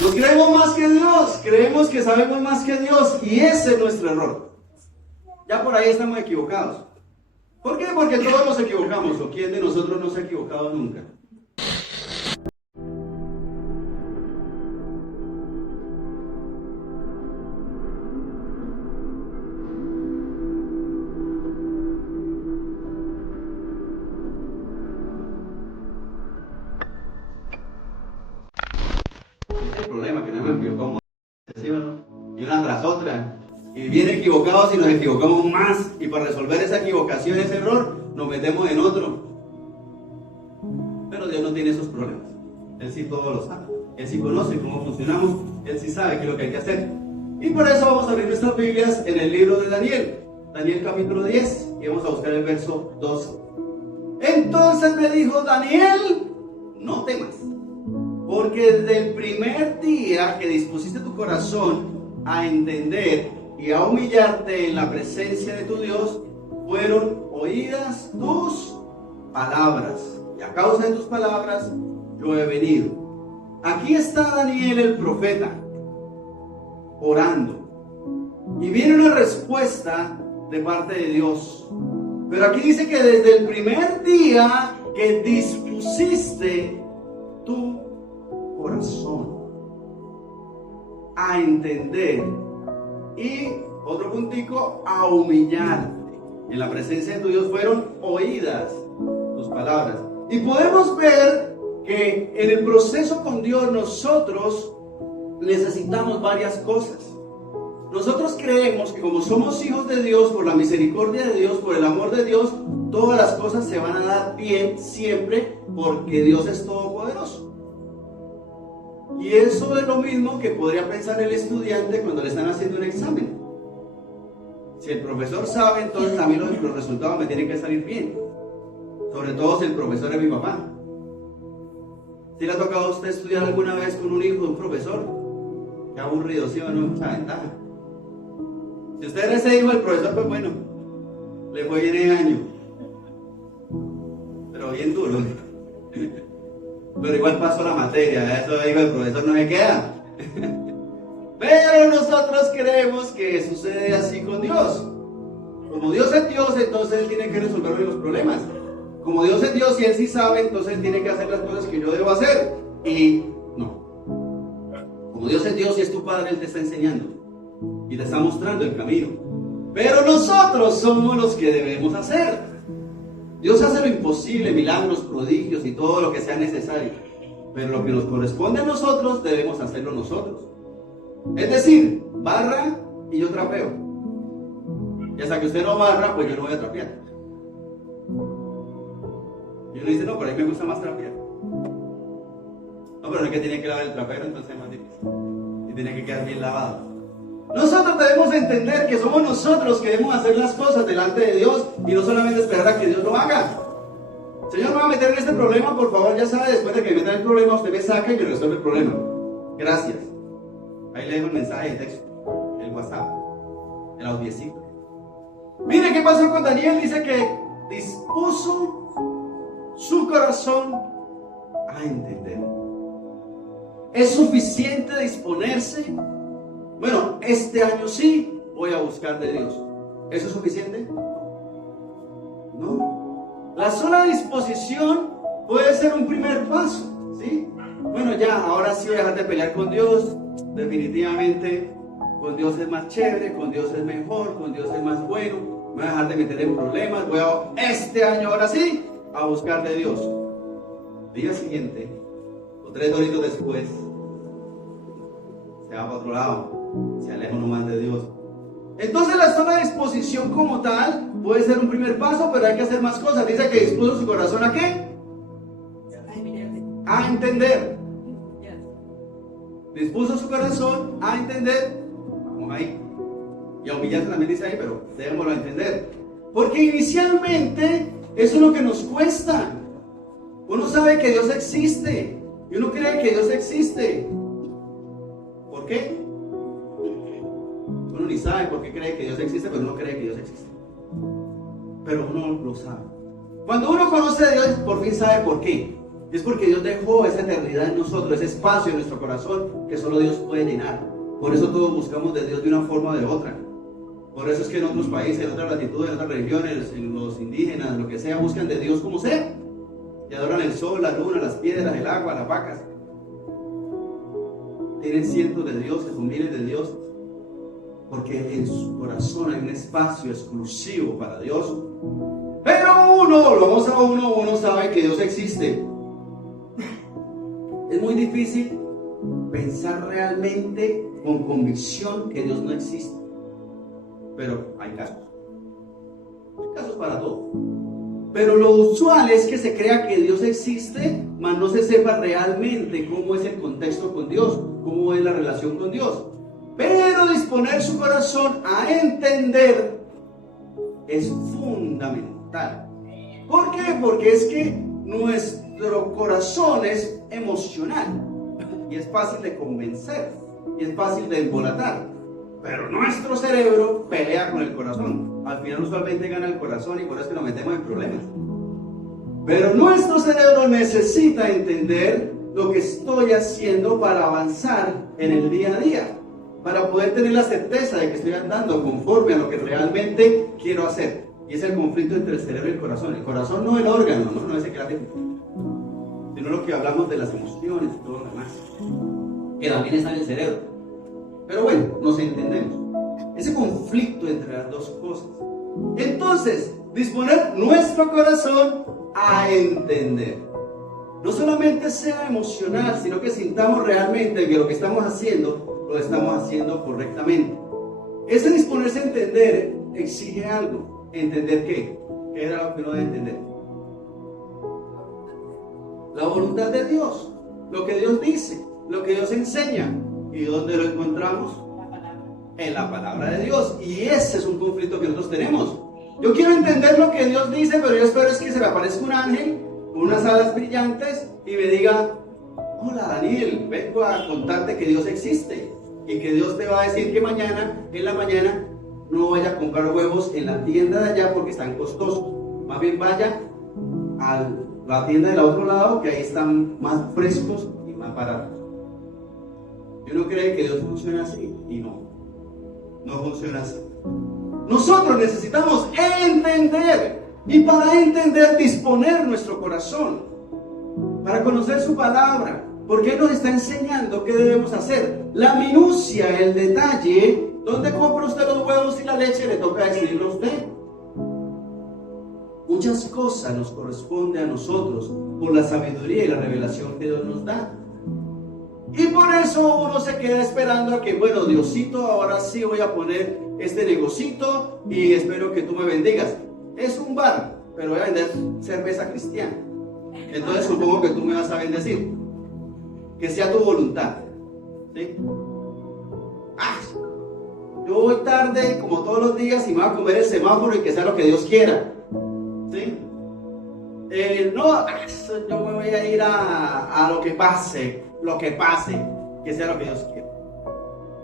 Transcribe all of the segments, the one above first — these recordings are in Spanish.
Nos creemos más que Dios, creemos que sabemos más que Dios y ese es nuestro error. Ya por ahí estamos equivocados. ¿Por qué? Porque todos nos equivocamos, o quién de nosotros no se ha equivocado nunca. Ese es el problema, que no me equivocamos, ¿sí o no? Y una tras otra. Y bien equivocados y nos equivocamos más. Y para resolver esa equivocación, ese error, nos metemos en otro. Pero Dios no tiene esos problemas. Él sí todo lo sabe. Él sí conoce cómo funcionamos. Él sí sabe qué es lo que hay que hacer. Y por eso vamos a abrir nuestras Biblias en el libro de Daniel. Daniel capítulo 10. Y vamos a buscar el verso 12. Entonces me dijo Daniel, no temas. Porque desde el primer día que dispusiste tu corazón a entender y a humillarte en la presencia de tu Dios, fueron oídas tus palabras. Y a causa de tus palabras yo he venido. Aquí está Daniel el profeta, orando. Y viene una respuesta de parte de Dios. Pero aquí dice que desde el primer día que dispusiste tu corazón a entender y otro puntico, a humillarte en la presencia de tu Dios, fueron oídas tus palabras. Y podemos ver que en el proceso con Dios nosotros necesitamos varias cosas. Nosotros creemos que como somos hijos de Dios, por la misericordia de Dios, por el amor de Dios, todas las cosas se van a dar bien siempre porque Dios es todopoderoso. Y eso es lo mismo que podría pensar el estudiante cuando le están haciendo un examen. Si el profesor sabe, entonces a mí los resultados me tienen que salir bien. Sobre todo si el profesor es mi papá. ¿Sí le ha tocado a usted estudiar alguna vez con un hijo de un profesor? Qué aburrido, ¿sí o no? Mucha ventaja. Si usted era ese hijo del profesor, pues bueno, le fue bien el año. Pero bien duro. Pero igual pasó la materia, eso digo, el profesor no me queda. Pero nosotros creemos que sucede así con Dios. Como Dios es Dios, entonces Él tiene que resolver los problemas. Como Dios es Dios y Él sí sabe, entonces Él tiene que hacer las cosas que yo debo hacer. Y no. Como Dios es Dios y es tu Padre, Él te está enseñando y te está mostrando el camino. Pero nosotros somos los que debemos hacer. Dios hace lo imposible, milagros, prodigios y todo lo que sea necesario. Pero lo que nos corresponde a nosotros, debemos hacerlo nosotros. Es decir, barra y yo trapeo. Y hasta que usted no barra, pues yo no voy a trapear. Y uno dice, no, pero a mí me gusta más trapear. No, pero no es que tiene que lavar el trapero, entonces es más difícil. Y tiene que quedar bien lavado. Nosotros debemos entender que somos nosotros que debemos hacer las cosas delante de Dios y no solamente esperar a que Dios lo haga. Señor, me va a meter en este problema, por favor, ya sabe, después de que me meta el problema, usted me saca y me resuelve el problema. Gracias. Ahí le dejo el mensaje de texto, el WhatsApp, el audiecito. Mire qué pasó con Daniel, dice que dispuso su corazón a entender. ¿Es suficiente disponerse? Bueno, este año sí voy a buscar de Dios. ¿Eso es suficiente? No. La sola disposición puede ser un primer paso, ¿sí? Bueno, ya, ahora sí voy a dejar de pelear con Dios. Definitivamente, con Dios es más chévere, con Dios es mejor, con Dios es más bueno. Me voy a dejar de meter en problemas. Voy a, este año, ahora sí, a buscar de Dios. Día siguiente, o 3 doritos después, se va para otro lado. Se aleja uno más de Dios. Entonces la sola disposición como tal puede ser un primer paso, pero hay que hacer más cosas. Dice que dispuso su corazón ¿a qué? A entender. Dispuso su corazón a entender. Vamos ahí. Y a humillarse también dice ahí, pero debémoslo entender. Porque inicialmente eso es lo que nos cuesta. Uno sabe que Dios existe y uno cree que Dios existe. ¿Por qué? Uno ni sabe por qué cree que Dios existe, pero uno cree que Dios existe. Pero uno lo sabe. Cuando uno conoce a Dios, por fin sabe por qué. Es porque Dios dejó esa eternidad en nosotros, ese espacio en nuestro corazón que solo Dios puede llenar. Por eso todos buscamos de Dios de una forma o de otra. Por eso es que en otros países, en otras latitudes, en otras regiones, en los indígenas, lo que sea, buscan de Dios como sea. Y adoran el sol, la luna, las piedras, el agua, las vacas. Tienen cientos de dioses o miles de dioses. Porque en su corazón hay un espacio exclusivo para Dios. Pero uno sabe que Dios existe. Es muy difícil pensar realmente con convicción que Dios no existe. Pero hay casos. Hay casos para todo. Pero lo usual es que se crea que Dios existe, mas no se sepa realmente cómo es el contexto con Dios, cómo es la relación con Dios. Pero disponer su corazón a entender es fundamental. ¿Por qué? Porque es que nuestro corazón es emocional y es fácil de convencer y es fácil de embolatar. Pero nuestro cerebro pelea con el corazón. Al final usualmente gana el corazón y por eso es que nos metemos en problemas. Pero nuestro cerebro necesita entender lo que estoy haciendo para avanzar en el día a día, para poder tener la certeza de que estoy andando conforme a lo que realmente quiero hacer. Y es el conflicto entre el cerebro y el corazón. El corazón no es el órgano, no ese que late, sino lo que hablamos de las emociones y todo lo demás, que también está en el cerebro. Pero bueno, nos entendemos. Ese conflicto entre las dos cosas. Entonces, disponer nuestro corazón a entender. No solamente sea emocional, sino que sintamos realmente que lo que estamos haciendo, lo estamos haciendo correctamente. Ese disponerse a entender exige algo. ¿Entender qué? ¿Qué era lo que uno debe entender? La voluntad de Dios. Lo que Dios dice, lo que Dios enseña. ¿Y dónde lo encontramos? En la palabra de Dios. Y ese es un conflicto que nosotros tenemos. Yo quiero entender lo que Dios dice, pero yo espero es que se me aparezca un ángel con unas alas brillantes y me diga: hola Daniel, vengo a contarte que Dios existe y que Dios te va a decir que mañana, en la mañana, no vaya a comprar huevos en la tienda de allá porque están costosos. Más bien vaya a la tienda del otro lado, que ahí están más frescos y más baratos. Y uno cree que Dios funciona así, y no funciona así. Nosotros necesitamos entender, y para entender disponer nuestro corazón, para conocer su palabra, porque Él nos está enseñando qué debemos hacer. La minucia, el detalle, ¿dónde compra usted los huevos y la leche? Le toca decidirlo a usted. Muchas cosas nos corresponde a nosotros por la sabiduría y la revelación que Dios nos da. Y por eso uno se queda esperando a que, bueno, Diosito, ahora sí voy a poner este negocito y espero que tú me bendigas. Es un bar, pero voy a vender cerveza cristiana. Entonces supongo que tú me vas a bendecir. Que sea tu voluntad. ¿Sí? Yo voy tarde, como todos los días, y me voy a comer el semáforo y que sea lo que Dios quiera. ¿Sí? Yo me voy a ir a lo que pase, que sea lo que Dios quiera.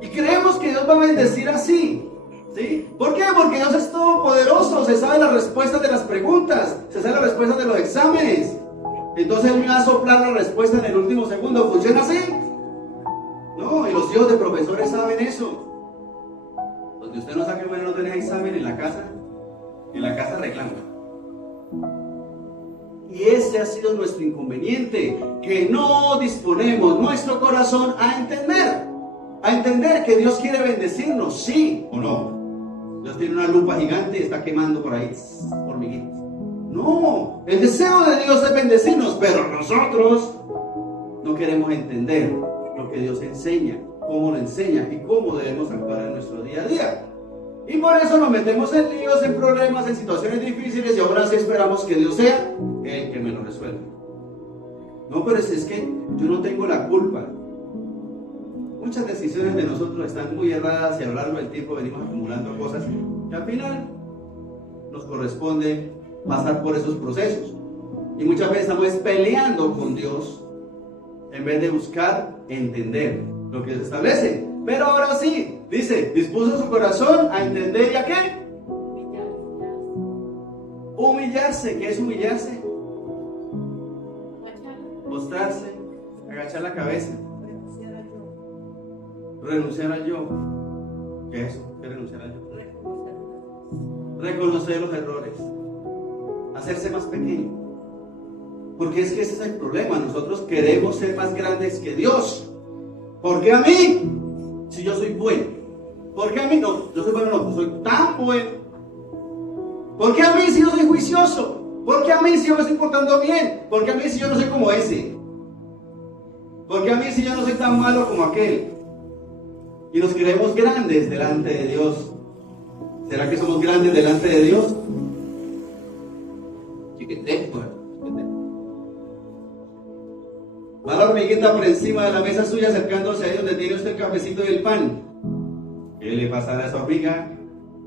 Y creemos que Dios va a bendecir así. ¿Sí? ¿Por qué? Porque Dios es todopoderoso, se sabe las respuestas de las preguntas, se sabe las respuestas de los exámenes. Entonces Él me va a soplar la respuesta en el último segundo. ¿Funciona así? No, y los hijos de profesores saben eso. Donde usted no sabe que no tenés examen en la casa arreglando. Y ese ha sido nuestro inconveniente, que no disponemos nuestro corazón a entender que Dios quiere bendecirnos, sí o no. Dios tiene una lupa gigante y está quemando por ahí hormiguitas. No, el deseo de Dios es bendecirnos, pero nosotros no queremos entender lo que Dios enseña, cómo lo enseña y cómo debemos actuar en nuestro día a día. Y por eso nos metemos en líos, en problemas, en situaciones difíciles, y ahora sí esperamos que Dios sea el que me lo resuelva. No, pero es que yo no tengo la culpa. Muchas decisiones de nosotros están muy erradas y a lo largo del tiempo venimos acumulando cosas que al final nos corresponde pasar por esos procesos. Y muchas veces estamos peleando con Dios en vez de buscar entender lo que Dios establece. Pero ahora sí, dice, dispuso su corazón a entender, ¿y a qué? Humillarse. ¿Qué es humillarse? agachar la cabeza. Renunciar al yo. ¿Qué es eso? ¿Qué es renunciar al yo? Reconocer los errores. Hacerse más pequeño. Porque es que ese es el problema. Nosotros queremos ser más grandes que Dios. ¿Por qué a mí? Si yo soy bueno. ¿Por qué a mí? No, yo soy bueno, no, soy tan bueno. ¿Por qué a mí si yo soy juicioso? ¿Por qué a mí si yo me estoy portando bien? ¿Por qué a mí si yo no soy como ese? ¿Por qué a mí si yo no soy tan malo como aquel? Y nos creemos grandes delante de Dios. ¿Será que somos grandes delante de Dios? Chiquete, bueno, chiquete. Va la hormiguita por encima de la mesa suya acercándose ahí donde tiene usted el cafecito y el pan. ¿Qué le pasará a esa hormiga?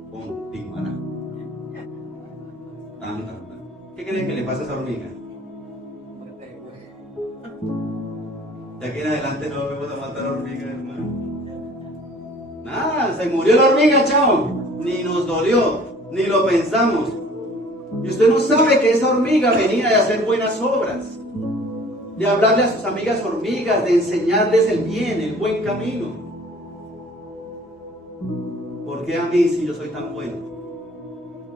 Continuará. ¿Qué creen que le pasa a esa hormiga? De aquí en adelante no vamos a matar a hormigas, hermano. Nada, se murió la hormiga, chao. Ni nos dolió, ni lo pensamos. Y usted no sabe que esa hormiga venía de hacer buenas obras, de hablarle a sus amigas hormigas, de enseñarles el bien, el buen camino. ¿Por qué a mí si yo soy tan bueno?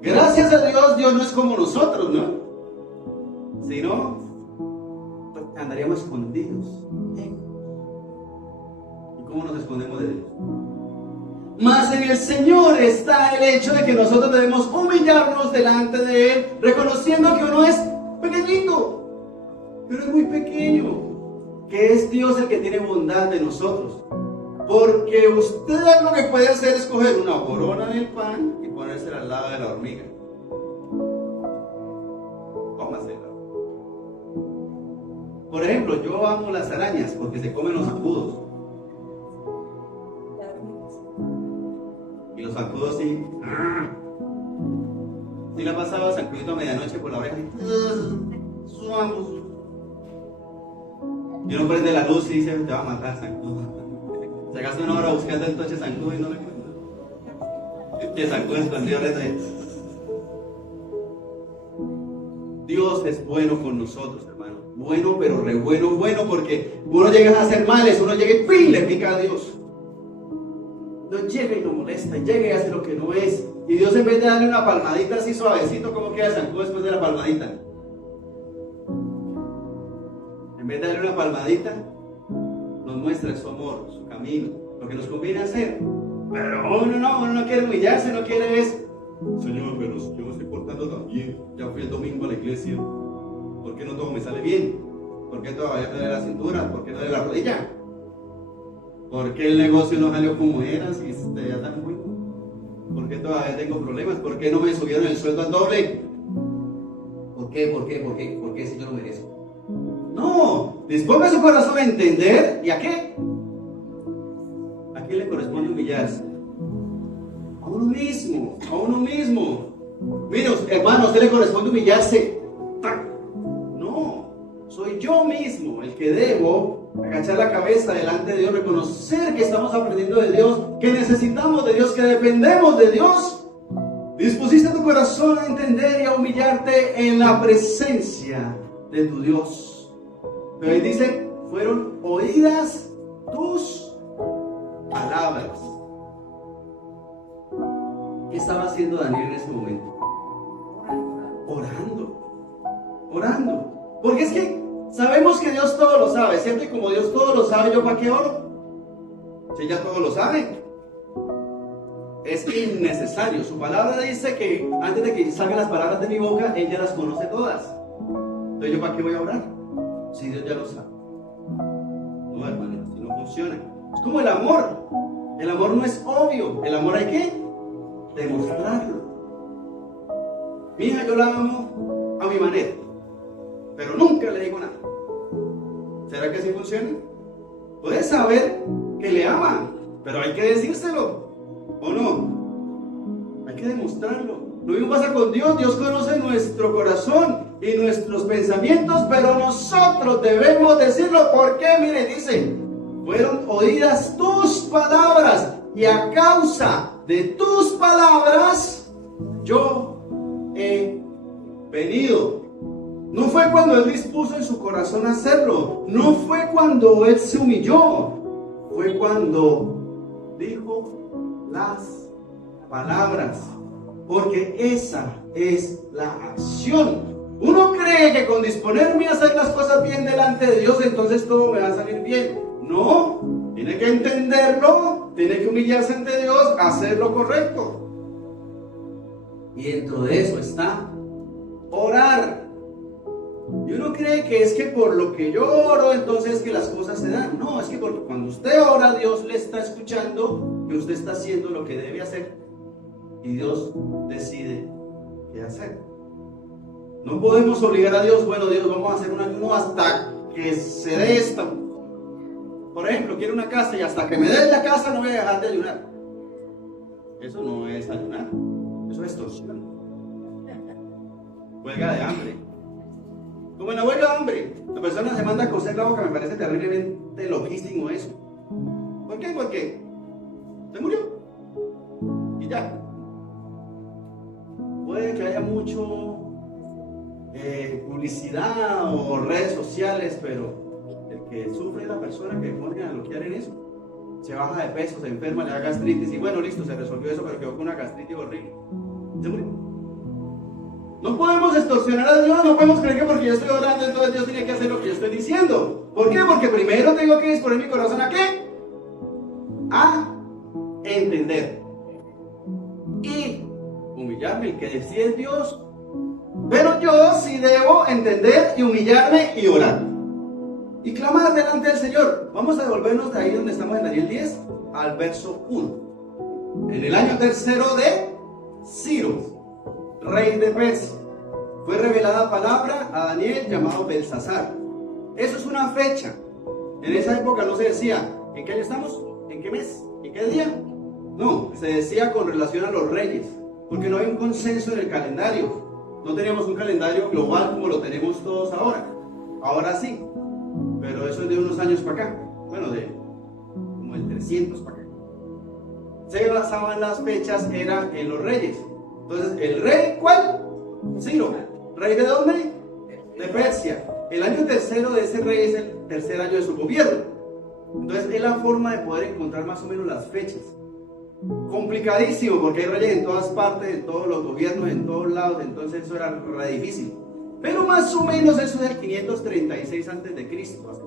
Gracias a Dios, Dios no es como nosotros, ¿no? Si no, pues andaríamos escondidos. ¿Y cómo nos escondemos de Dios? Mas en el Señor está el hecho de que nosotros debemos humillarnos delante de Él, reconociendo que uno es pequeñito, pero es muy pequeño, que es Dios el que tiene bondad de nosotros. Porque usted lo que puede hacer es coger una borona del pan y ponérsela al lado de la hormiga. Cómasela. Por ejemplo, yo amo las arañas porque se comen los zancudos. Y los zancudos sí. Sí le ha pasado zancudito a medianoche por la oreja. Y uno prende la luz y dice, te va a matar, zancudo. Se gasta una hora buscando el toche zancudo y no lo encuentra. Y el zancudo escondido ahí. Dios es bueno con nosotros, hermano. Bueno, pero re bueno, porque uno llega a hacer males, uno llega y ¡pim! Le pica a Dios. No llega y lo molesta, llega y hace lo que no es. Y Dios, en vez de darle una palmadita así suavecito, ¿cómo queda el zancudo después de la palmadita? En vez de darle una palmadita, nos muestra su amor, su camino, lo que nos conviene hacer. Pero uno no quiere humillarse, no quiere eso. Señor, pero yo me estoy portando tan bien. Ya fui el domingo a la iglesia. ¿Por qué no todo me sale bien? ¿Por qué todavía me duele la cintura? ¿Por qué no duele la rodilla? ¿Por qué el negocio no salió como era? Si ya tan bueno. ¿Por qué todavía tengo problemas? ¿Por qué no me subieron el sueldo al doble? ¿Por qué si yo lo merezco? No, disponga su corazón a entender. ¿Y a qué? ¿A quién le corresponde humillarse? A uno mismo, a uno mismo. Mire, hermano, a usted le corresponde humillarse. No, soy yo mismo el que debo agachar la cabeza delante de Dios, reconocer que estamos aprendiendo de Dios, que necesitamos de Dios, que dependemos de Dios. Dispusiste tu corazón a entender y a humillarte en la presencia de tu Dios. Pero ahí dice, fueron oídas tus palabras. ¿Qué estaba haciendo Daniel en ese momento? Orando. Porque es que sabemos que Dios todo lo sabe, ¿cierto? Y como Dios todo lo sabe, ¿yo para qué oro? Si ya todo lo sabe. Es innecesario. Su palabra dice que antes de que salgan las palabras de mi boca, Él ya las conoce todas. Entonces, ¿yo para qué voy a orar? Si Dios ya lo sabe. No, hermano, así no funciona. Es como el amor. El amor no es obvio. El amor hay que demostrarlo. Mi hija, yo la amo a mi manera, pero nunca le digo nada. ¿Será que así funciona? Puedes saber que le ama, pero hay que decírselo, ¿o no? Hay que demostrarlo. Lo mismo pasa con Dios. Dios conoce nuestro corazón y nuestros pensamientos, pero nosotros debemos decirlo. ¿Por qué? Mire, dice, fueron oídas tus palabras, y a causa de tus palabras yo he venido. No fue cuando Él dispuso en su corazón hacerlo. No fue cuando Él se humilló. Fue cuando dijo las palabras. Porque esa es la acción. Uno cree que con disponerme a hacer las cosas bien delante de Dios, entonces todo me va a salir bien. No, tiene que entenderlo, tiene que humillarse ante Dios, hacer lo correcto. Y dentro de eso está orar. Y uno cree que es que por lo que yo oro, entonces que las cosas se dan. No, es que porque cuando usted ora, Dios le está escuchando que usted está haciendo lo que debe hacer. Y Dios decide qué hacer. No podemos obligar a Dios, bueno, Dios, vamos a hacer un ayuno hasta que se dé esto. Por ejemplo, quiero una casa y hasta que me den la casa no voy a dejar de ayunar. Eso no es ayunar, eso es torsión. Huelga de hambre. Como en la huelga de hambre, la persona se manda a coser la boca, me parece terriblemente loquísimo eso. ¿Por qué? Porque se murió. Y ya. Puede que haya mucho publicidad o redes sociales, pero el que sufre es la persona que pone a loquear en eso. Se baja de peso, se enferma, le da gastritis y bueno, listo, se resolvió eso, pero quedó con una gastritis horrible. Se murió. No podemos extorsionar a Dios, no podemos creer que porque yo estoy orando, entonces Dios tiene que hacer lo que yo estoy diciendo. ¿Por qué? Porque primero tengo que disponer mi corazón ¿a qué? A entender. Y humillarme, el que decide es Dios. Pero yo sí debo entender y humillarme y orar. Y clamar delante del Señor. Vamos a devolvernos de ahí donde estamos en Daniel 10 al verso 1. En el año tercero de Ciro, rey de Persia, fue revelada palabra a Daniel llamado Belsasar. Eso es una fecha. En esa época no se decía ¿en qué año estamos? ¿En qué mes? ¿En qué día? No, se decía con relación a los reyes, porque no hay un consenso en el calendario. No teníamos un calendario global como lo tenemos todos ahora. Ahora sí, pero eso es de unos años para acá. Bueno, de como el 300 para acá. Se basaban las fechas, era en los reyes. Entonces, ¿el rey cuál? Ciro. ¿Rey de dónde? De Persia. El año tercero de ese rey es el tercer año de su gobierno. Entonces, es la forma de poder encontrar más o menos las fechas. Complicadísimo porque hay reyes en todas partes, en todos los gobiernos, en todos lados, entonces eso era re difícil. Pero más o menos eso es el 536 a.C., hace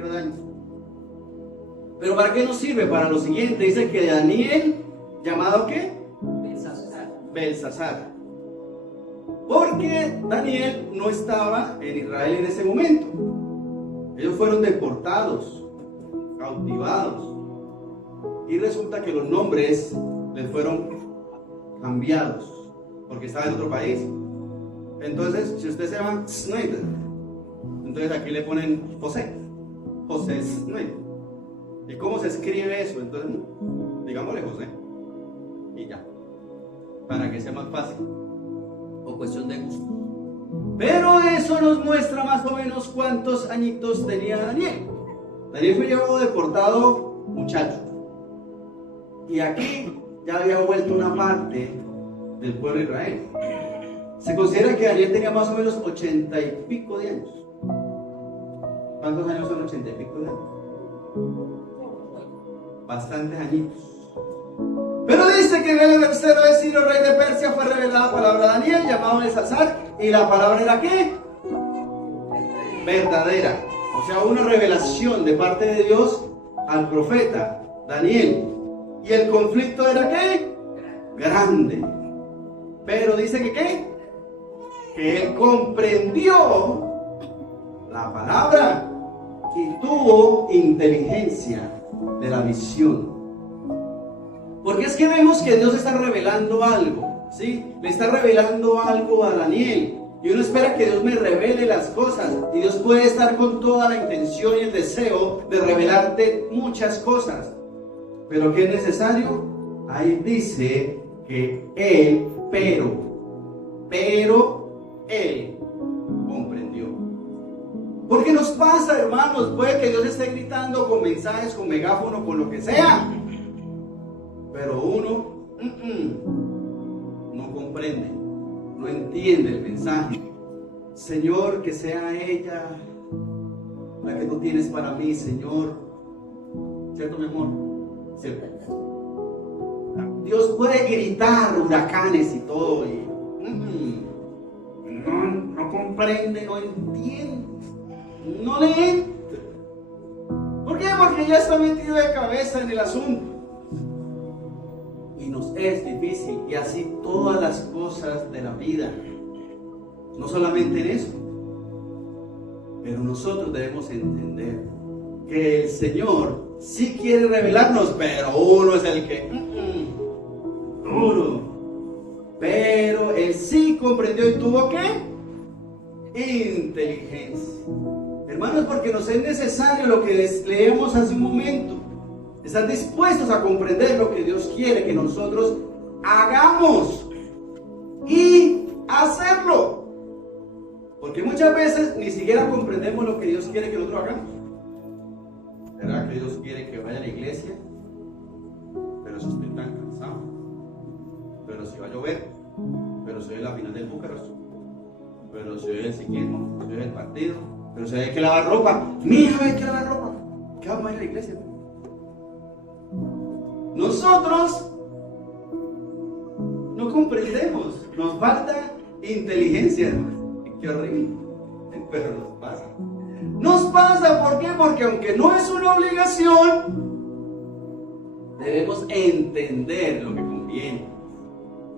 de años. Pero ¿para qué nos sirve? Para lo siguiente, dice que Daniel, llamado ¿qué? Belsasar. Porque Daniel no estaba en Israel en ese momento. Ellos fueron deportados, cautivados. Y resulta que los nombres les fueron cambiados porque estaba en otro país. Entonces, si usted se llama Snyder, entonces aquí le ponen José Snyder. ¿Y cómo se escribe eso? Entonces, digámosle José. Y ya. Para que sea más fácil. O cuestión de gusto. Pero eso nos muestra más o menos cuántos añitos tenía Daniel. Daniel fue llevado deportado muchacho. Y aquí ya había vuelto una parte del pueblo de Israel. Se considera que Daniel tenía más o menos 80 y pico de años. ¿Cuántos años son 80 y pico de años? Bastantes añitos. Pero dice que en el tercero de Ciro, rey de Persia, fue revelada palabra a Daniel, llamado Belsasar, y la palabra era ¿qué? Verdadera. O sea, una revelación de parte de Dios al profeta Daniel. Y el conflicto era ¿qué? Grande. Pero dice que ¿qué? Que él comprendió la palabra y tuvo inteligencia de la visión. Porque es que vemos que Dios está revelando algo, ¿sí? Le está revelando algo a Daniel. Y uno espera que Dios me revele las cosas. Y Dios puede estar con toda la intención y el deseo de revelarte muchas cosas. Pero ¿qué es necesario? Ahí dice que él, pero él comprendió. Porque nos pasa, hermanos, puede que Dios esté gritando con mensajes, con megáfono, con lo que sea. Pero uno no comprende, no entiende el mensaje. Señor, que sea ella la que tú tienes para mí, Señor. ¿Cierto, mi amor? ¿Cierto? Dios puede gritar huracanes y todo, y no comprende, no entiende, no le entra. ¿Por qué? Porque ya está metido de cabeza en el asunto. Y nos es difícil, y así todas las cosas de la vida. No solamente en eso, pero nosotros debemos entender que el Señor sí quiere revelarnos, pero uno es el que duro. Pero Él sí comprendió y tuvo ¿qué? Inteligencia. Hermanos, porque nos es necesario lo que leemos hace un momento. Estar dispuestos a comprender lo que Dios quiere que nosotros hagamos y hacerlo. Porque muchas veces ni siquiera comprendemos lo que Dios quiere que nosotros hagamos. ¿Verdad que Dios quiere que vaya a la iglesia? Pero si estoy tan cansado. Pero si va a llover. Pero si hoy es la final del Búcaros. Pero si hoy es el ciclismo. Si hoy es el partido. Pero si hay que lavar ropa. Mira, hay que lavar ropa. ¿Qué vamos a ir a la iglesia? Nosotros no comprendemos. Nos falta inteligencia, hermano. Qué horrible, pero nos pasa. Nos pasa, ¿por qué? Porque aunque no es una obligación, debemos entender lo que conviene.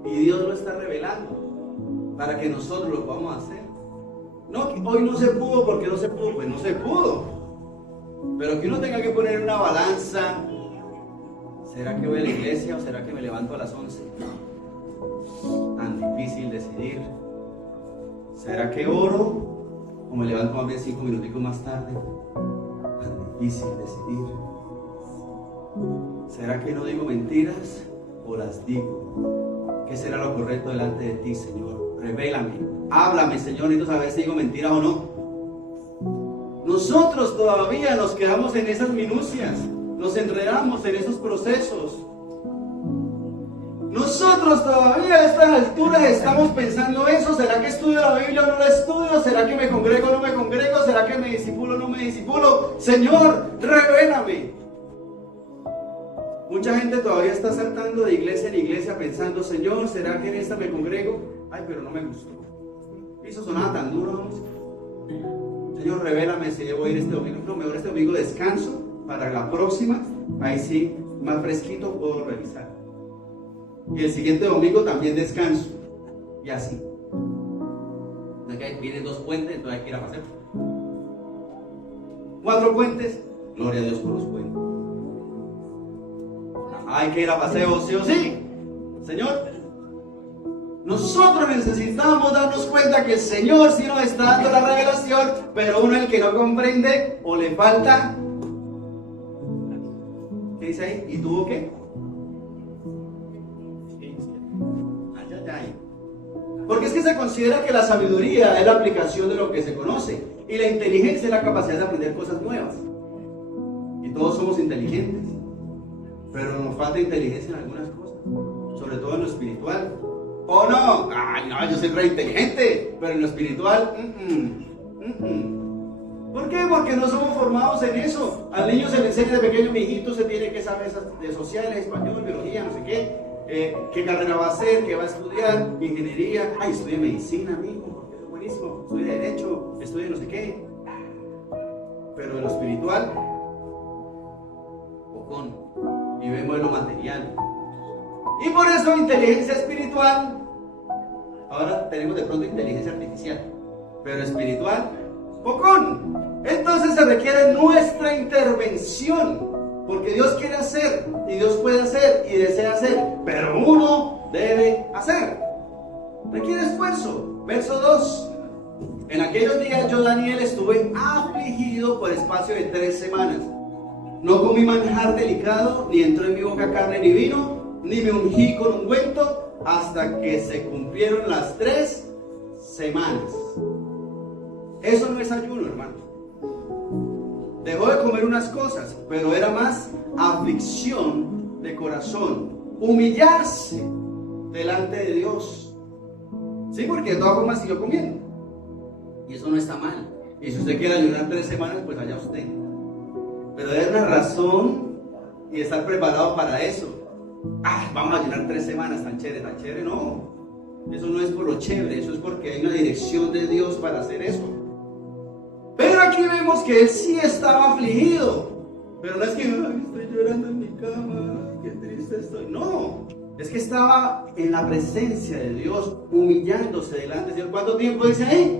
Y Dios lo está revelando para que nosotros lo podamos hacer. No, hoy no se pudo, porque no se pudo, pues no se pudo. Pero que uno tenga que poner una balanza. ¿Será que voy a la iglesia o será que me levanto a las 11? Tan difícil decidir. ¿Será que oro o me levanto más bien 5 minuticos más tarde? Tan difícil decidir. ¿Será que no digo mentiras o las digo? ¿Qué será lo correcto delante de ti, Señor? Revélame, háblame, Señor, y tú sabes si digo mentiras o no. Nosotros todavía nos quedamos en esas minucias, nos enredamos en esos procesos. Nosotros todavía a estas alturas estamos pensando eso. ¿Será que estudio la Biblia o no la estudio? ¿Será que me congrego o no me congrego? ¿Será que me disipulo o no me disipulo? Señor, revélame. Mucha gente todavía está saltando de iglesia en iglesia pensando, Señor, ¿será que en esta me congrego? Ay, pero no me gustó. Eso sonaba tan duro, vamos. Señor, revélame si debo ir este domingo. No, mejor este domingo descanso. Para la próxima, ahí sí, más fresquito puedo revisar. Y el siguiente domingo también descanso. Y así. Vienen 2 puentes, entonces hay que ir a paseo. 4 puentes. Gloria a Dios por los puentes. Hay que ir a paseo, sí o sí. Señor, nosotros necesitamos darnos cuenta que el Señor sí nos está dando la revelación, pero uno el que no comprende o le falta. ¿Qué dice ahí? ¿Y tuvo qué? Porque es que se considera que la sabiduría es la aplicación de lo que se conoce y la inteligencia es la capacidad de aprender cosas nuevas. Y todos somos inteligentes, pero nos falta inteligencia en algunas cosas, sobre todo en lo espiritual. ¿O no? Ay, no, yo soy re inteligente, pero en lo espiritual, ¿Por qué? Porque no somos formados en eso. Al niño se le enseña de pequeño, mi hijito, se tiene que saber de sociales, español, biología, no sé qué. ¿Qué carrera va a hacer? ¿Qué va a estudiar? Ingeniería. Ay, estudia medicina, amigo, porque es buenísimo. Estudia derecho, estudia no sé qué. Pero en lo espiritual, pocón. Y vemos en lo material. Y por eso inteligencia espiritual. Ahora tenemos de pronto inteligencia artificial, pero espiritual, pocón. Entonces se requiere nuestra intervención. Porque Dios quiere hacer, y Dios puede hacer, y desea hacer, pero uno debe hacer. Requiere esfuerzo. Verso 2. En aquellos días yo, Daniel, estuve afligido por espacio de 3 semanas. No comí manjar delicado, ni entró en mi boca carne ni vino, ni me ungí con ungüento, hasta que se cumplieron las 3 semanas. Eso no es ayuno, hermano. Dejó de comer unas cosas, pero era más aflicción de corazón, humillarse delante de Dios. Sí, porque de todas formas siguió comiendo. Y eso no está mal. Y si usted quiere ayunar 3 semanas, pues allá usted. Pero debe haber una razón y estar preparado para eso. Vamos a ayunar 3 semanas, tan chévere, no. Eso no es por lo chévere, eso es porque hay una dirección de Dios para hacer eso. Pero aquí vemos que él sí estaba afligido. Pero no es que estoy llorando en mi cama, qué triste estoy. No, es que estaba en la presencia de Dios, humillándose delante de Dios. ¿Cuánto tiempo dice ahí?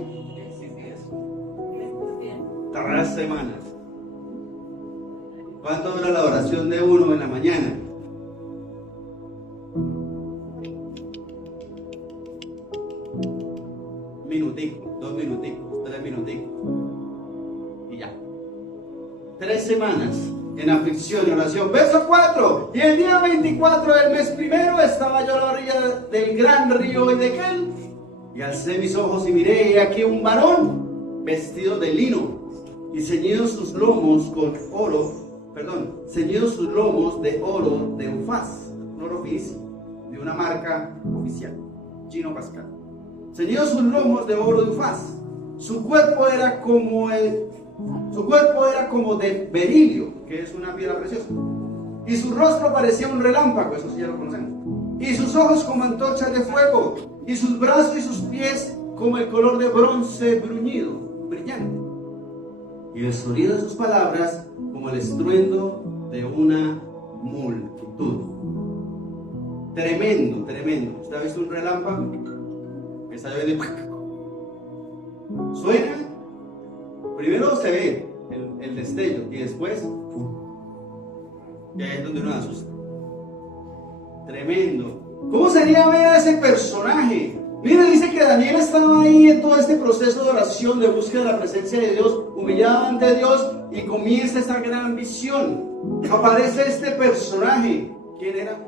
3 semanas. ¿Cuánto dura la oración de uno en la mañana? Minutico, 2 minuticos, 3 minuticos. Y ya. 3 semanas en aflicción y oración. Verso 4. Y el día 24 del mes primero estaba yo a la orilla del gran río Hiddekel. Y alcé mis ojos y miré, y aquí un varón vestido de lino y ceñidos sus lomos con oro. Ceñidos sus lomos de oro de Ufaz, un oro finísimo, de una marca oficial, Gino Pascal. Ceñidos sus lomos de oro de Ufaz. Su cuerpo era como de berilio, que es una piedra preciosa. Y su rostro parecía un relámpago, eso sí ya lo conocemos. Y sus ojos como antorchas de fuego. Y sus brazos y sus pies como el color de bronce bruñido, brillante. Y el sonido de sus palabras como el estruendo de una multitud. Tremendo. ¿Usted ha visto un relámpago? Que está lloviendo. Suena. Primero se ve el destello y después. Y ahí es donde uno asusta. Tremendo. ¿Cómo sería ver a ese personaje? Mira, dice que Daniel estaba ahí en todo este proceso de oración, de búsqueda de la presencia de Dios, humillado ante Dios, y comienza esta gran visión. Aparece este personaje. ¿Quién era?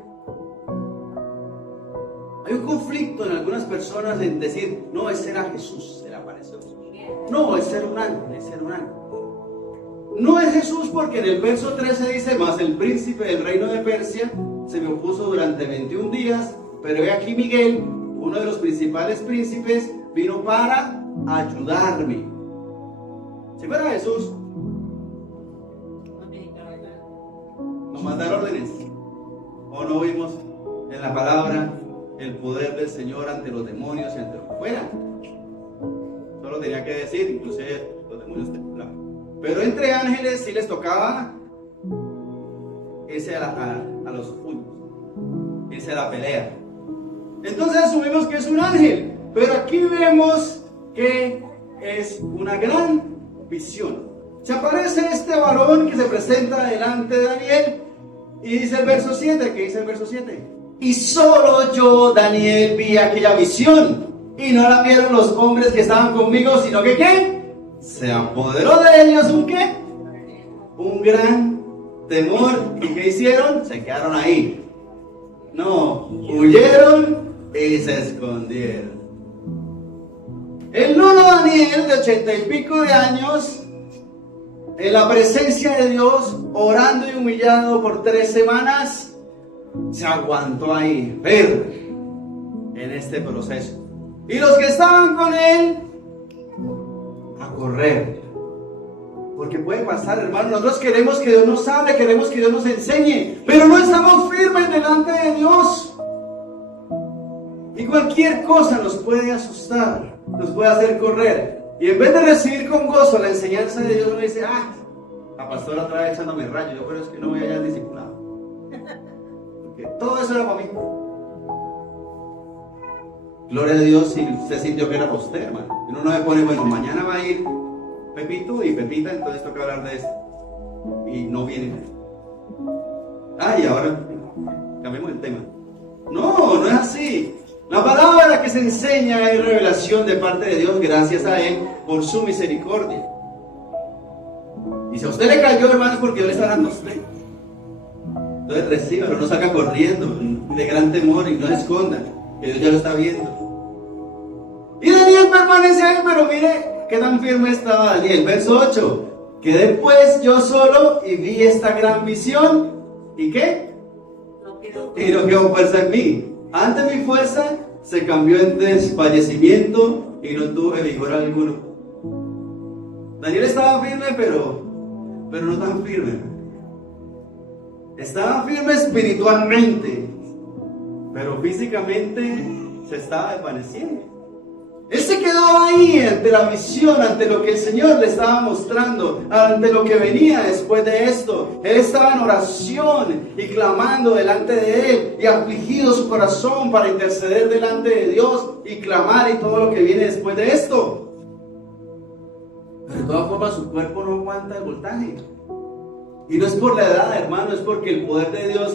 Hay un conflicto en algunas personas en decir, no, ese era Jesús, se le apareció Jesús. No, ese era un ángel, No es Jesús, porque en el verso 13 dice, mas el príncipe del reino de Persia se me opuso durante 21 días, pero he aquí Miguel, uno de los principales príncipes, vino para ayudarme. ¿Sí fuera Jesús? ¿Nos mandar órdenes? ¿O no vimos en la palabra el poder del Señor ante los demonios y ante lo que fuera? Solo tenía que decir, inclusive los demonios temblaban. Pero entre ángeles sí les tocaba irse a los puños, irse a la pelea. Entonces asumimos que es un ángel, pero aquí vemos que es una gran visión. Se aparece este varón que se presenta delante de Daniel y dice el verso 7, ¿qué dice el verso 7? Y solo yo, Daniel, vi aquella visión y no la vieron los hombres que estaban conmigo, sino que ¿qué? Se apoderó de ellos un ¿qué? Un gran temor. ¿Y qué hicieron? Se quedaron ahí. No, huyeron y se escondieron. El nono Daniel, de 80 y pico de años, en la presencia de Dios, orando y humillado por 3 semanas, se aguantó ahí, firme, en este proceso. Y los que estaban con él, a correr. Porque puede pasar, hermano. Nosotros queremos que Dios nos hable, queremos que Dios nos enseñe, pero no estamos firmes delante de Dios. Y cualquier cosa nos puede asustar, nos puede hacer correr. Y en vez de recibir con gozo la enseñanza de Dios, uno dice, la pastora otra vez echándome rayo, yo pero es que no voy allá al discipulado. Porque todo eso era para mí. Gloria a Dios si se sintió que era para usted, hermano. Uno no se pone, bueno, mañana va a ir Pepito y Pepita, entonces toca hablar de esto. Y no viene. Y ahora cambiemos el tema. No es así. La palabra que se enseña es revelación de parte de Dios, gracias a Él por su misericordia. Y si a usted le cayó, hermano, es porque Dios le está dando a usted. Entonces recíbalo, no salga corriendo de gran temor y no se esconda, que Dios ya lo está viendo. Y Daniel permanece ahí, pero mire qué tan firme estaba Daniel. Verso 8. Quedé pues yo solo y vi esta gran visión. ¿Y qué? Y no quedó fuerza en mí. Antes mi fuerza se cambió en desfallecimiento y no tuve vigor alguno. Daniel estaba firme, pero no tan firme. Estaba firme espiritualmente, pero físicamente se estaba desvaneciendo. Él se quedó ahí ante la visión, ante lo que el Señor le estaba mostrando, ante lo que venía después de esto. Él estaba en oración y clamando delante de Él y afligido su corazón para interceder delante de Dios y clamar y todo lo que viene después de esto. Pero de todas formas su cuerpo no aguanta el voltaje. Y no es por la edad, hermano, es porque el poder de Dios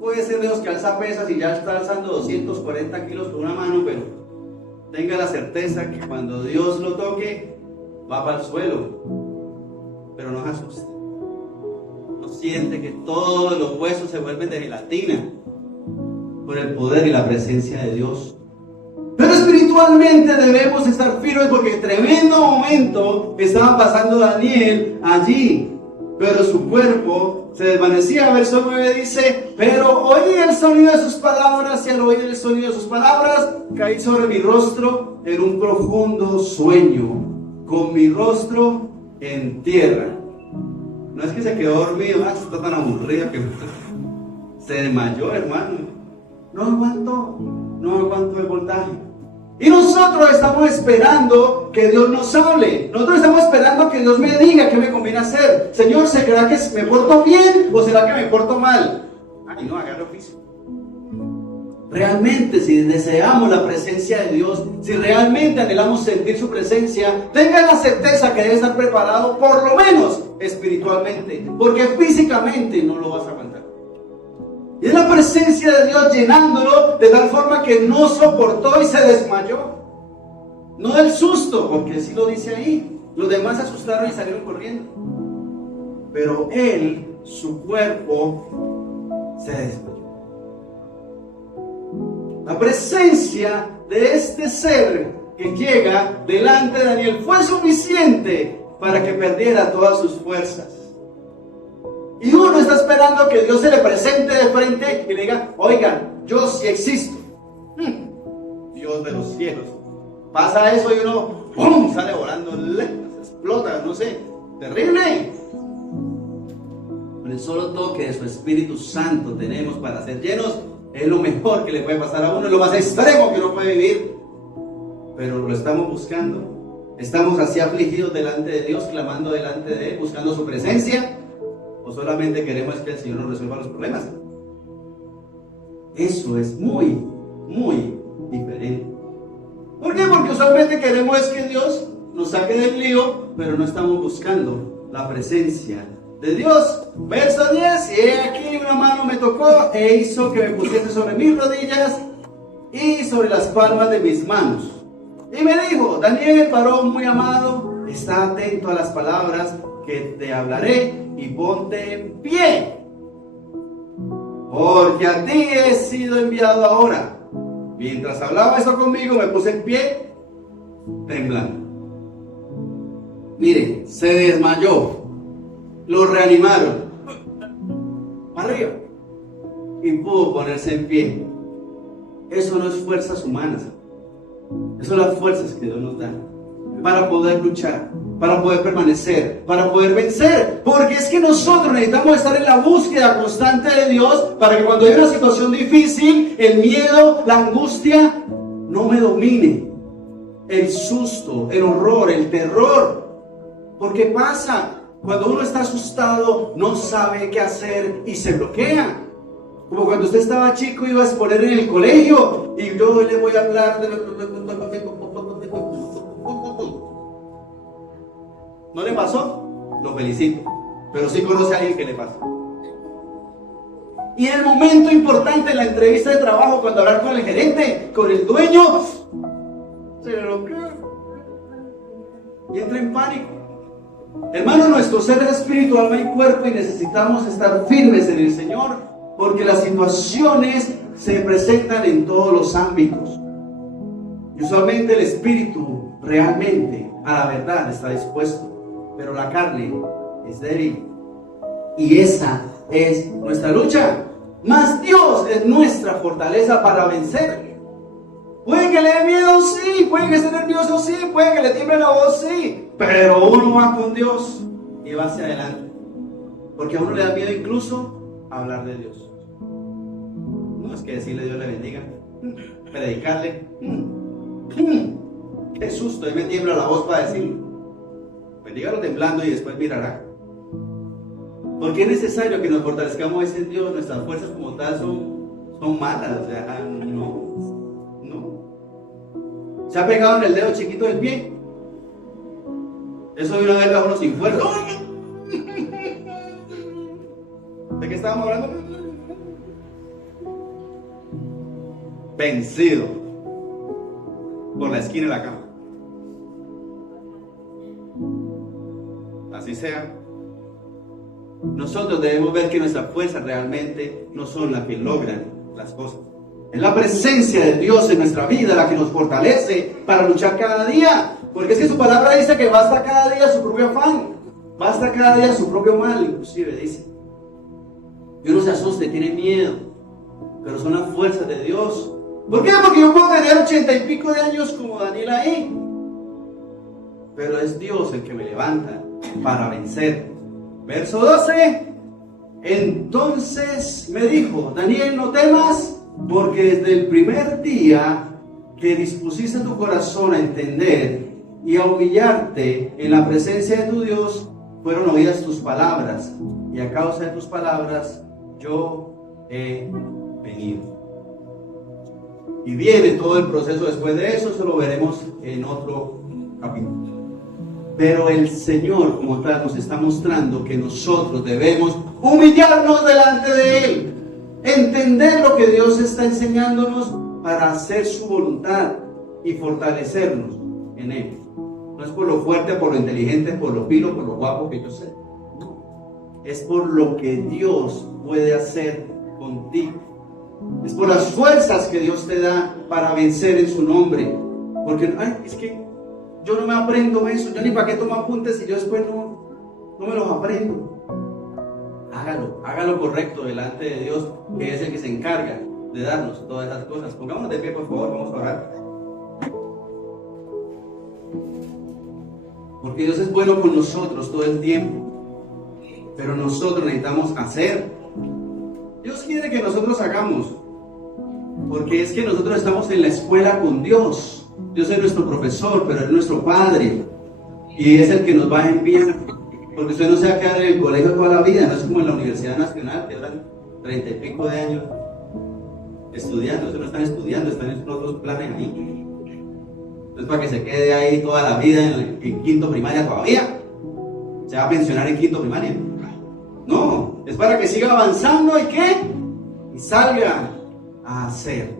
puede ser Dios que alza pesas y ya está alzando 240 kilos con una mano, pero tenga la certeza que cuando Dios lo toque, va para el suelo. Pero no se asuste. No siente que todos los huesos se vuelven de gelatina por el poder y la presencia de Dios. Pero espiritualmente debemos estar firmes porque tremendo momento estaba pasando Daniel allí. Pero su cuerpo se desvanecía. Verso 9 dice: pero oí el sonido de sus palabras, y al oír el sonido de sus palabras, caí sobre mi rostro en un profundo sueño, con mi rostro en tierra. No es que se quedó dormido, está tan aburrido que se desmayó, hermano. No aguanto el voltaje. Y nosotros estamos esperando que Dios nos hable. Nosotros estamos esperando que Dios me diga qué me conviene hacer. Señor, ¿será que me porto bien o será que me porto mal? Ay, no, agarre oficio. Realmente, si deseamos la presencia de Dios, si realmente anhelamos sentir su presencia, tenga la certeza que debe estar preparado, por lo menos espiritualmente, porque físicamente no lo vas a aguantar. Y es la presencia de Dios llenándolo de tal forma que no soportó y se desmayó. No del susto, porque sí lo dice ahí. Los demás se asustaron y salieron corriendo. Pero él, su cuerpo, se desmayó. La presencia de este ser que llega delante de Daniel fue suficiente para que perdiera todas sus fuerzas. Y uno está esperando que Dios se le presente de frente y le diga: oigan, yo sí existo. Dios de los cielos. Pasa eso y uno ¡pum!, sale volando, se explota, no sé, terrible. Con el solo toque de su Espíritu Santo tenemos para ser llenos. Es lo mejor que le puede pasar a uno, es lo más extremo que uno puede vivir. Pero lo estamos buscando. Estamos así afligidos delante de Dios, clamando delante de Él, buscando su presencia. ¿O solamente queremos que el Señor nos resuelva los problemas? Eso es muy, muy diferente. ¿Por qué? Porque usualmente queremos es que Dios nos saque del lío, pero no estamos buscando la presencia de Dios. Verso 10: y he aquí una mano me tocó e hizo que me pusiese sobre mis rodillas y sobre las palmas de mis manos. Y me dijo: Daniel, varón muy amado, está atento a las palabras que te hablaré y ponte en pie, porque a ti he sido enviado ahora. Mientras hablaba eso conmigo, me puse en pie, temblando. Mire, se desmayó, lo reanimaron, arriba, y pudo ponerse en pie. Eso no es fuerzas humanas, eso son las fuerzas que Dios nos da para poder luchar, para poder permanecer, para poder vencer. Porque es que nosotros necesitamos estar en la búsqueda constante de Dios para que cuando hay una situación difícil, el miedo, la angustia no me domine. El susto, el horror, el terror. Porque pasa, cuando uno está asustado, no sabe qué hacer y se bloquea. Como cuando usted estaba chico y iba a exponer en el colegio y yo le voy a hablar de... ¿No le pasó? Lo felicito. Pero sí conoce a alguien que le pasa. Y en el momento importante, en la entrevista de trabajo, cuando hablar con el gerente, con el dueño, se le bloquea y entra en pánico. Hermano, nuestro ser es espíritu, alma y cuerpo, y necesitamos estar firmes en el Señor, porque las situaciones se presentan en todos los ámbitos. Y usualmente el espíritu realmente a la verdad está dispuesto, pero la carne es débil. Y esa es nuestra lucha. Mas Dios es nuestra fortaleza para vencer. Puede que le dé miedo, sí. Puede que esté nervioso, sí. Puede que le tiemble la voz, sí. Pero uno va con Dios y va hacia adelante. Porque a uno le da miedo incluso hablar de Dios. No es que decirle Dios le bendiga, predicarle. Qué susto, me tiembla la voz para decirlo. Bendígalo temblando y después mirará. Porque es necesario que nos fortalezcamos en Dios. Nuestras fuerzas como tal son malas. O sea, no. ¿Se ha pegado en el dedo chiquito del pie? Eso de una vez lo hace uno sin fuerza. ¿De qué estábamos hablando? Vencido por la esquina de la cama. Así sea. Nosotros debemos ver que nuestras fuerzas realmente no son las que logran las cosas. Es la presencia de Dios en nuestra vida la que nos fortalece para luchar cada día. Porque es que su palabra dice que basta cada día su propio afán. Basta cada día su propio mal, inclusive dice. Y uno se asusta y tiene miedo. Pero son las fuerzas de Dios. ¿Por qué? Porque yo puedo tener 80 y pico de años como Daniel ahí. Pero es Dios el que me levanta para vencer. Verso 12. Entonces me dijo: Daniel, no temas, porque desde el primer día que dispusiste tu corazón a entender y a humillarte en la presencia de tu Dios, fueron oídas tus palabras, y a causa de tus palabras yo he venido. Y viene todo el proceso después de eso, eso lo veremos en otro capítulo. Pero el Señor como tal nos está mostrando que nosotros debemos humillarnos delante de Él, entender lo que Dios está enseñándonos para hacer su voluntad y fortalecernos en Él. No es por lo fuerte, por lo inteligente, por lo pilo, por lo guapo que yo sé. Es por lo que Dios puede hacer contigo. Es por las fuerzas que Dios te da para vencer en su nombre. Porque es que yo no me aprendo eso, yo ni para qué tomo apuntes si yo después no me los aprendo. Hágalo correcto delante de Dios, que es el que se encarga de darnos todas esas cosas. Pongámonos de pie, por favor, vamos a orar. Porque Dios es bueno con nosotros todo el tiempo, pero nosotros necesitamos hacer. Dios quiere que nosotros hagamos, porque es que nosotros estamos en la escuela con Dios. Dios es nuestro profesor, pero es nuestro Padre, y es el que nos va a enviar. Porque usted no se va a quedar en el colegio toda la vida, no es como en la Universidad Nacional, que duran 30 y pico de años estudiando. Ustedes no están estudiando, están en otros planes ahí. Entonces, para que se quede ahí toda la vida en quinto primaria todavía, se va a pensionar en quinto primaria. No, es para que siga avanzando y ¿qué? Y salga a hacer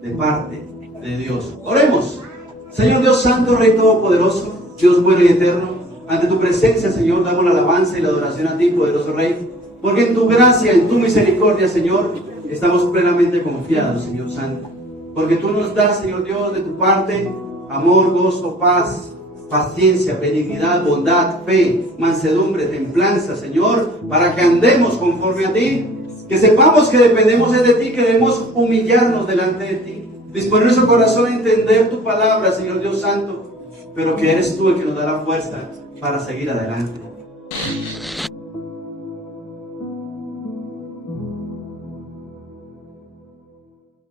de parte de Dios. Oremos. Señor Dios Santo, Rey Todopoderoso, Dios bueno y eterno, ante tu presencia, Señor, damos la alabanza y la adoración a ti, poderoso Rey, porque en tu gracia, en tu misericordia, Señor, estamos plenamente confiados, Señor Santo, porque tú nos das, Señor Dios, de tu parte, amor, gozo, paz, paciencia, benignidad, bondad, fe, mansedumbre, templanza, Señor, para que andemos conforme a ti, que sepamos que dependemos de ti, que debemos humillarnos delante de ti, disponer nuestro corazón a entender tu palabra, Señor Dios Santo, pero que eres tú el que nos da la fuerza para seguir adelante.